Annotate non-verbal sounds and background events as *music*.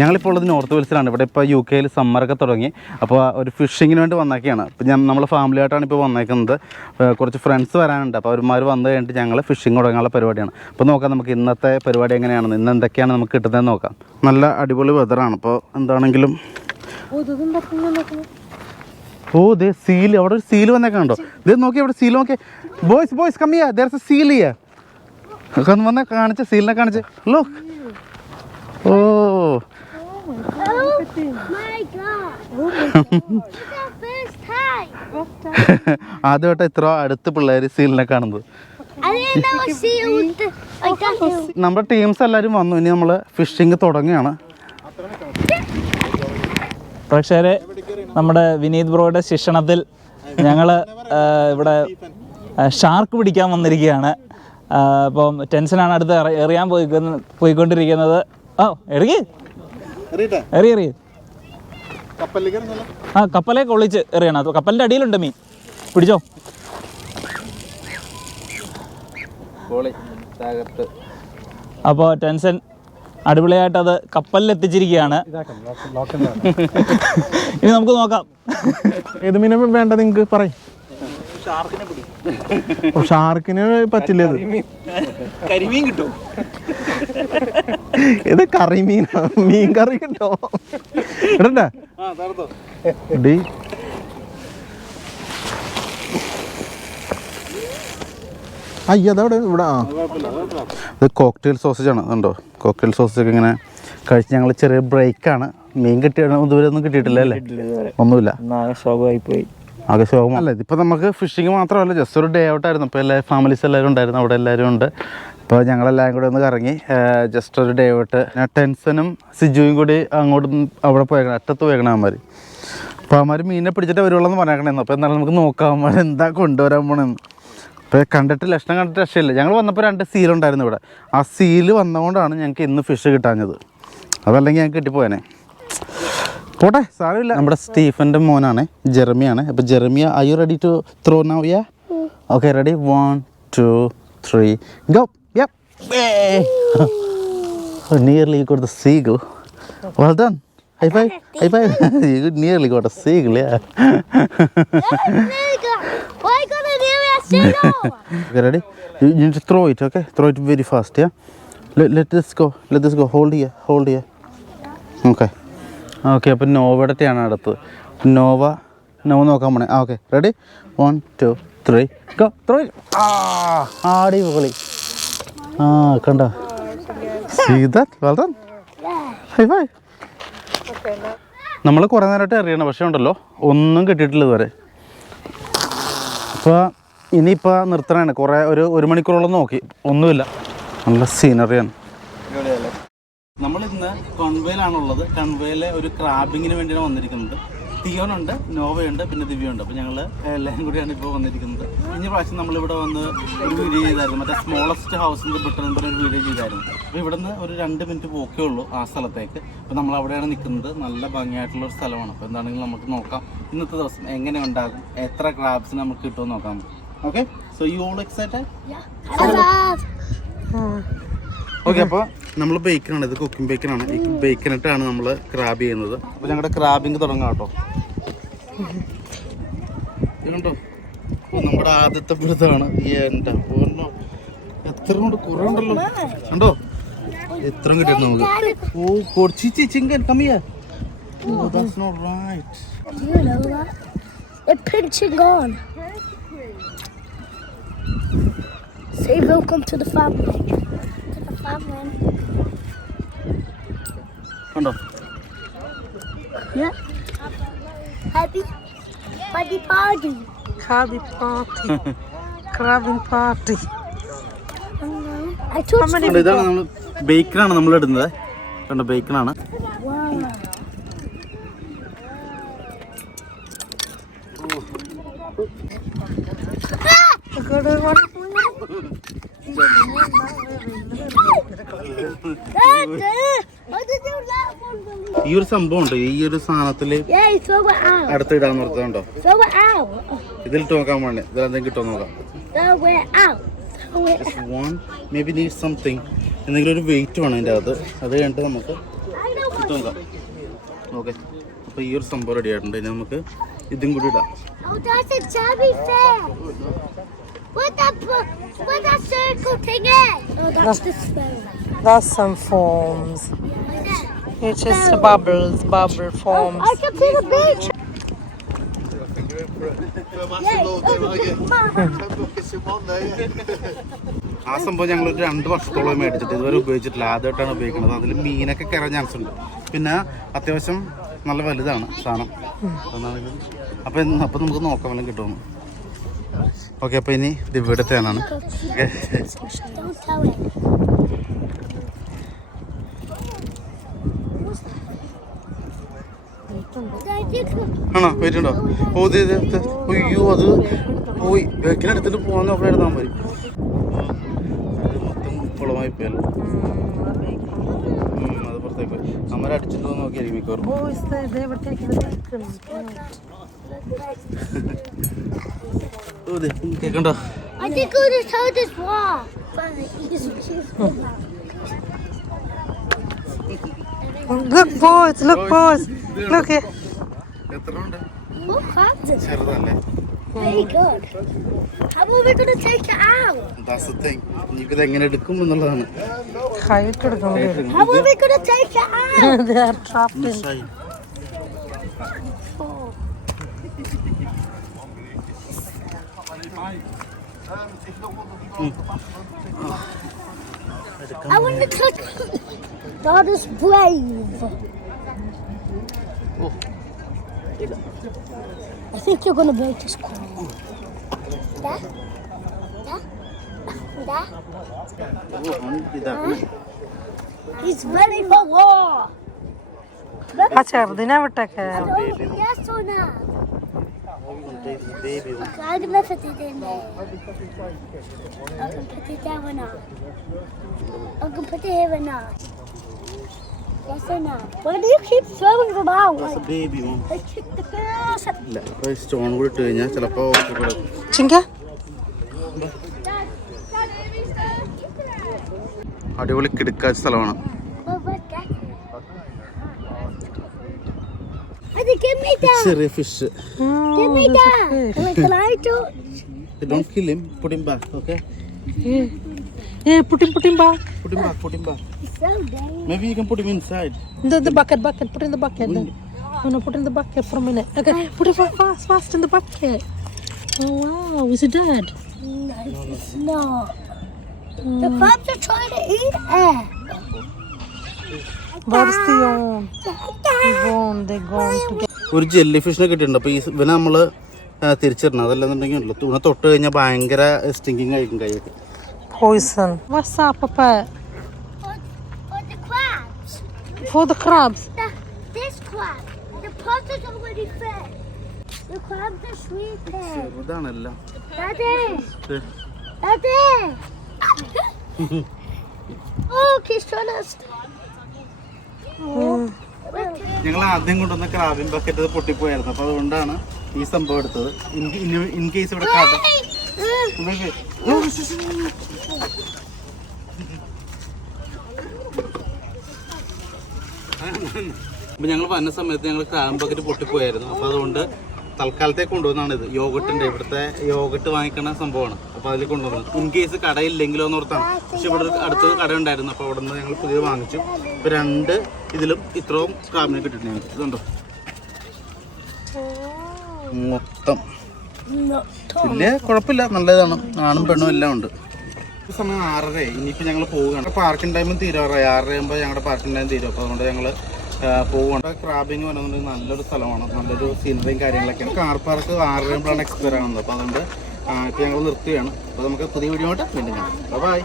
ഞങ്ങളിപ്പോൾ ഉള്ളത് നോർത്ത് വെൽസിലാണ് ഇവിടെ ഇപ്പോൾ യു കെയിൽ സമ്മറൊക്കെ തുടങ്ങി. അപ്പോൾ ഒരു ഫിഷിങ്ങിന് വേണ്ടി വന്നേക്കാണ്. അപ്പോൾ ഞാൻ നമ്മൾ ഫാമിലിയായിട്ടാണ് ഇപ്പോൾ വന്നേക്കുന്നത്. കുറച്ച് ഫ്രണ്ട്സ് വരാനുണ്ട്. അപ്പോൾ അവന്മാർ വന്നു കഴിഞ്ഞിട്ട് ഞങ്ങൾ ഫിഷിംഗ് തുടങ്ങാനുള്ള പരിപാടിയാണ്. അപ്പോൾ നോക്കാം നമുക്ക് ഇന്നത്തെ പരിപാടി എങ്ങനെയാണെന്ന് ഇന്ന് എന്തൊക്കെയാണ് നമുക്ക് കിട്ടുന്നതെന്ന് നോക്കാം. നല്ല അടിപൊളി വെതറാണ് അപ്പോൾ എന്താണെങ്കിലും ഓ ദേ സീൽ അവിടെ ഒരു സീൽ വന്നേക്കാണ്ടോ ദേ നോക്കി അവിടെ സീൽ നോക്കി ബോയ്സ് ബോയ്സ് കമ്മിയാ ദേർസ് എ സീൽ ചെയ്യാ കാണിച്ച കാണിച്ച് സീലിനെ കാണിച്ച്. ലോ ഓ. *laughs* ആദ്യമായിട്ട് ഇത്ര അടുത്ത് പിള്ളേർ സീലിനെ കാണുന്നത്. നമ്മുടെ ടീംസ് എല്ലാവരും വന്നു. ഇനി നമ്മൾ ഫിഷിങ് തുടങ്ങുകയാണ്. പ്രേക്ഷകരെ നമ്മുടെ വിനീത് ബ്രോയുടെ ശിക്ഷണത്തിൽ ഞങ്ങൾ ഇവിടെ ഷാർക്ക് പിടിക്കാൻ വന്നിരിക്കുകയാണ്. അപ്പം ടെൻഷനാണ് അടുത്ത് എറിയാൻ പോയി പോയിക്കൊണ്ടിരിക്കുന്നത്. ഓ എറിയ. എറി എറി ആ കപ്പലേ കൊള്ളിച്ച് എറിയണം. അത് കപ്പലിന്റെ അടിയിലുണ്ട് മീൻ. പിടിച്ചോ. അപ്പോൾ ടെൻഷൻ അടിപൊളിയായിട്ട് അത് കപ്പലിൽ എത്തിച്ചിരിക്കുകയാണ് ഇനി നമുക്ക് നോക്കാം. ഏത് മീനും വേണ്ട നിങ്ങൾക്ക് പറയും. ഷാർക്കിന് പറ്റില്ല ഇത്. കരിമീൻ. കിട്ടും. ഇത് കറിമീനാ. മീൻ കറി കിട്ടോ? ഇടണ്ടേ. ഡി. അയ്യ അതവിടെ ഇവിടെ ആ. ഇത് കോക്ടെയിൽ സോസേജ് ആണ് കണ്ടോ? കോക്ടെയിൽ സോസേജ് ഒക്കെ ഇങ്ങനെ കഴിച്ച് ഞങ്ങൾ ചെറിയ ബ്രേക്കാണ് മീൻ കിട്ടിയ ഇതുവരെ ഒന്നും കിട്ടിയിട്ടില്ല അല്ലേ? ഒന്നുമില്ല. പോയി ആകെ അല്ല ഇതിപ്പോൾ നമുക്ക് ഫിഷിങ് മാത്രമല്ല ജസ്റ്റ് ഒരു ഡേ ഔട്ട് ആയിരുന്നു. ഇപ്പോൾ എല്ലാ ഫാമിലീസ് എല്ലാവരും ഉണ്ടായിരുന്നു അവിടെ എല്ലാവരും ഉണ്ട്. അപ്പോൾ ഞങ്ങളെല്ലാവരും കൂടെ ഒന്ന് കറങ്ങി ജസ്റ്റ് ഒരു ഡേ ഔട്ട് ഞാൻ ടെൻസനും സിജുവും കൂടി അങ്ങോട്ട് അവിടെ പോയേക്കണം അറ്റത്ത് പോയേക്കണം അവന്മാർ അപ്പോൾ അവന്മാർ മീനെ പിടിച്ചിട്ട് വരുള്ളൂ എന്ന് പറഞ്ഞേക്കണേന്ന് അപ്പോൾ എന്നാലും നമുക്ക് നോക്കാം അവന്മാർ എന്താ കൊണ്ടുവരാൻ പോണെന്ന്. അപ്പോൾ കണ്ടിട്ട് ലക്ഷണം കണ്ടിട്ട് രക്ഷയില്ല. ഞങ്ങൾ വന്നപ്പോൾ രണ്ട് സീലുണ്ടായിരുന്നു ഇവിടെ. ആ സീൽ വന്നതുകൊണ്ടാണ് ഞങ്ങൾക്ക് ഇന്ന് ഫിഷ് കിട്ടാഞ്ഞത്. അതല്ലെങ്കിൽ ഞങ്ങൾക്ക് കിട്ടിപ്പോയനെ. പോട്ടെ. സാരമില്ല. നമ്മുടെ സ്റ്റീഫന്റെ മോനാണ് ജെർമി ആണ് അപ്പൊ Jeremiah I you ready to throw now yeah okay ready one two three go nearly കൊടുത്ത സീഗ് well done high five high five you nearly കൊടുത്ത സീഗ് ലേ ready you need to throw it okay throw it very fast yeah let this go let this go hold ചെയ്യാ hold ചെയ്യാ okay okay അപ്പം നോവയുടെയാണ് അടുത്ത് Nova Nova നോക്കാൻ പോണേ. ആ okay. Ready one two three go three ആ അടിപൊളി. ആ കണ്ട? നമ്മൾ കുറേ നേരമായിട്ട് അറിയണം പക്ഷേ ഉണ്ടല്ലോ ഒന്നും കിട്ടിയിട്ടില്ല ഇതുവരെ. അപ്പോൾ ഇനിയിപ്പോൾ നിർത്തണമാണ് കുറേ ഒരു ഒരു മണിക്കൂറോളം നോക്കി. ഒന്നുമില്ല. നല്ല സീനറിയാണ് നമ്മൾ ഇന്ന് കൺവേയിലാണുള്ളത് കൺവേയിലെ ഒരു ക്രാബിങ്ങിന് വേണ്ടിയാണ് വന്നിരിക്കുന്നത്. തിയോനുണ്ട് നോവയുണ്ട് പിന്നെ ദിവ്യുണ്ട് അപ്പോൾ ഞങ്ങൾ എല്ലാം കൂടിയാണ് ഇപ്പോൾ വന്നിരിക്കുന്നത്. കഴിഞ്ഞ പ്രാവശ്യം നമ്മളിവിടെ വന്ന് ഒരു വീഡിയോ ചെയ്തായിരുന്നു. മറ്റേ സ്മോളസ്റ്റ് ഹൗസിന്റെ ബ്രിട്ടൻ ഒരു വീഡിയോ ചെയ്തായിരുന്നു. അപ്പോൾ ഇവിടെ നിന്ന് ഒരു രണ്ട് മിനിറ്റ് പോക്കേ ഉള്ളൂ ആ സ്ഥലത്തേക്ക്. അപ്പോൾ നമ്മൾ അവിടെയാണ് നിൽക്കുന്നത്. നല്ല ഭംഗിയായിട്ടുള്ള ഒരു സ്ഥലമാണ്. അപ്പോൾ എന്താണെങ്കിലും നമുക്ക് നോക്കാം. ഇന്നത്തെ ദിവസം എങ്ങനെ ഉണ്ടാകും? എത്ര ക്രാബ്സ് നമുക്ക് കിട്ടുമെന്ന് നോക്കാം. Okay so you all excited okay അപ്പോൾ നമ്മൾ ബേക്കനാണ് ഇത് കുക്കിംഗ് ബേക്കനാണ് ഈ ബേക്കനിട്ടാണ് നമ്മൾ ക്രാബ് ചെയ്യുന്നത്. അപ്പോൾ ഞങ്ങളുടെ ക്രാബിങ് തുടങ്ങാം കേട്ടോ. നമ്മുടെ ആദ്യത്തെ പിടുത്തമാണ് ഈ ഓർമ്മ? എത്ര കൊണ്ട് കുറേ ഉണ്ടല്ലോ കണ്ടോ? എത്ര കിട്ടിയിട്ട് നമുക്ക്. ഓ കൊടിച്ചി ചിങ്കൻ കമ്മിയാ ഓ that's not right. Say welcome to the family. കണ്ടോ Yeah. Happy Happy party. Krabby party. Krabby party. I told കണ്ടോ, ഇതാണ് നമ്മൾ ബേക്കനാണ് നമ്മൾ ഇടുന്നത് കണ്ടോ you let one? ഈ ഒരു സംഭവം ഉണ്ട് ഈ ഒരു സാധനത്തിൽ അടുത്ത് ഇടാൻ നിർത്തുന്നുണ്ടോ? ഇതിലിട്ട് നോക്കാൻ വേണ്ടി. ഇതിൽ എന്തെങ്കിലും കിട്ടുമോ നോക്കാം. One need something. എന്തെങ്കിലും ഒരു വെയിറ്റ് വേണം അതിന്റെ അകത്ത്. അത് കഴിഞ്ഞിട്ട് നമുക്ക് എടുത്ത് നോക്കാം. ഓക്കെ ഈ ഒരു സംഭവം റെഡി ആയിട്ടുണ്ട്. ഇനി നമുക്ക് ഇതും കൂടി ഇടാം. Oh, that's. What that what that circle thing is? Oh, that's the spell. That's some foams. It's just bubbles, bubble foams. I can see the beach. Yeah, ആ സംഭവം ഞങ്ങൾ ഒരു രണ്ട് വർഷത്തോളം മേടിച്ചിട്ട് ഇതുവരെ ഉപയോഗിച്ചിട്ടില്ല ആദ്യമായിട്ടാണ് ഉപയോഗിക്കുന്നത് അതിൽ മീനൊക്കെ കയറാൻ ചാൻസ് ഉണ്ട് പിന്നെ അത്യാവശ്യം നല്ല വലുതാണ് സാധനം അപ്പം നമുക്ക് നോക്കാൻ വല്ലതും കിട്ടുമെന്ന് ഓക്കെ അപ്പോൾ ഇനി ഇത് ഇവിടുത്തെ ആണ് ആണോ? പോയിട്ടുണ്ടോ? ഓ ഇത്. അയ്യോ അത് പോയി. ബേക്കിനെടുത്തിട്ട് പോകാൻ നോക്കാൻ എടുത്താൽ മതി. മൊത്തം കുളമായി പോയല്ലോ അത് പുറത്തേക്ക് പോയി. അമ്മ അടിച്ചിട്ട് നോക്കിയായിരിക്കും മിക്കവാറും. *laughs* കേക്കണ്ടോ. Look, boys, look, boys. Look here. Very good. How are we going to take it out? That's thing ഇനിയിപ്പോൾ ഇത് എങ്ങനെ എടുക്കും എന്നുള്ളതാണ് How are we going to take it out? They are trapped in. I want to click. is brave. Oh. I think you're gonna break this corner. Da? Da? Da? Da? He's ready for war. Acha, dinner attack. Yes or no? Down or not. I can put it here or not. Yes or no? Why do you keep throwing them out? That's a baby one. I kicked the girls. ഇല്ല അപ്പോൾ stone കൂടി ഇട്ട് കഴിഞ്ഞാൽ ചിലപ്പോൾ ചിങ്ക അടിപൊളി കിടക്കാച്ച സ്ഥലമാണ് It's a real fish. Oh, that. a fish. Can I do? Don't kill him. Put him back. Okay. Yeah. yeah, put him, put him back. Put him back. Put him back. So. Maybe you can put him inside. The, the bucket, bucket. Put in the bucket. I'm gonna put in the bucket for a minute. Okay, put it fast, fast in the bucket. Oh wow, is it dead? No, it's not. The oh. pups are trying to eat it. Where's the um? They're going to. ഒരു jelly ഫിഷിനെ കിട്ടിയിട്ടുണ്ട്. അപ്പോൾ ഈ ഇവനെ നമ്മൾ തിരിച്ചിടണം. അതല്ലെന്നുണ്ടെങ്കിൽ തുണ തൊട്ട് കഴിഞ്ഞാൽ ഭയങ്കര സ്റ്റിങ്കിങ് ആയിരിക്കും കൈയൊക്കെ. പോയിസൺ ഫോർ ദ ക്രാബ്സ് ഓ ഞങ്ങൾ ആദ്യം കൊണ്ടുവന്ന ക്രാബിൻ ബക്കറ്റ് പൊട്ടിപ്പോയായിരുന്നു. അപ്പൊ അതുകൊണ്ടാണ് ഈ സംഭവം എടുത്തത്. ഇൻ കേസ് ഇവിടെ അപ്പൊ ഞങ്ങൾ വന്ന സമയത്ത് ഞങ്ങൾ ക്രാബിൻ ബക്കറ്റ് പൊട്ടിപ്പോയായിരുന്നു. അപ്പൊ അതുകൊണ്ട് തൽക്കാലത്തേക്ക് കൊണ്ടുവന്നാണ് ഇത്. യോഗട്ടിന്റെ ഇവിടുത്തെ യോഗട്ട് വാങ്ങിക്കണ സംഭവമാണ്. അപ്പൊ അതിൽ കൊണ്ടുവന്നത് ഇൻ കേസ് കടയില്ലെങ്കിലോ എന്ന് ഓർത്താണ്. പക്ഷെ ഇവിടെ അടുത്ത് കട ഉണ്ടായിരുന്നു. അപ്പൊ അവിടെ നിന്ന് ഞങ്ങൾ പുതിയ വാങ്ങിച്ചു. ഇപ്പൊ രണ്ട് ഇതിലും ഇത്രയും സ്ക്രാബിനെ കിട്ടിയിട്ടുണ്ട്. ഇതുണ്ടോ മൊത്തം. വലിയ കുഴപ്പമില്ല. നല്ലതാണ്. ആണും പെണ്ണും എല്ലാം ഉണ്ട്. സമയം ആറര ഇനിയിപ്പോൾ ഞങ്ങൾ പോവുകയാണ്. പാർക്കിംഗ് ടൈമും തീരാറായി ആറര ആകുമ്പോൾ ഞങ്ങളുടെ പാർക്കിംഗ് ടൈം തീരും. അപ്പോൾ അതുകൊണ്ട് ഞങ്ങൾ പോവുകയാണ് ക്രാബിങ് പറയുന്നത് നല്ലൊരു സ്ഥലമാണ്. നല്ലൊരു സീനറിയും കാര്യങ്ങളൊക്കെയാണ് കാർ പാർക്ക് ആകുമ്പോഴാണ് എക്സ്പയർ ആകുന്നത് അപ്പോൾ അതുകൊണ്ട് ഇപ്പോൾ ഞങ്ങൾ നിർത്തുകയാണ്. അപ്പോൾ നമുക്ക് പുതിയ വീഡിയോ ആയിട്ട് വീണ്ടും കാണാം. ബൈ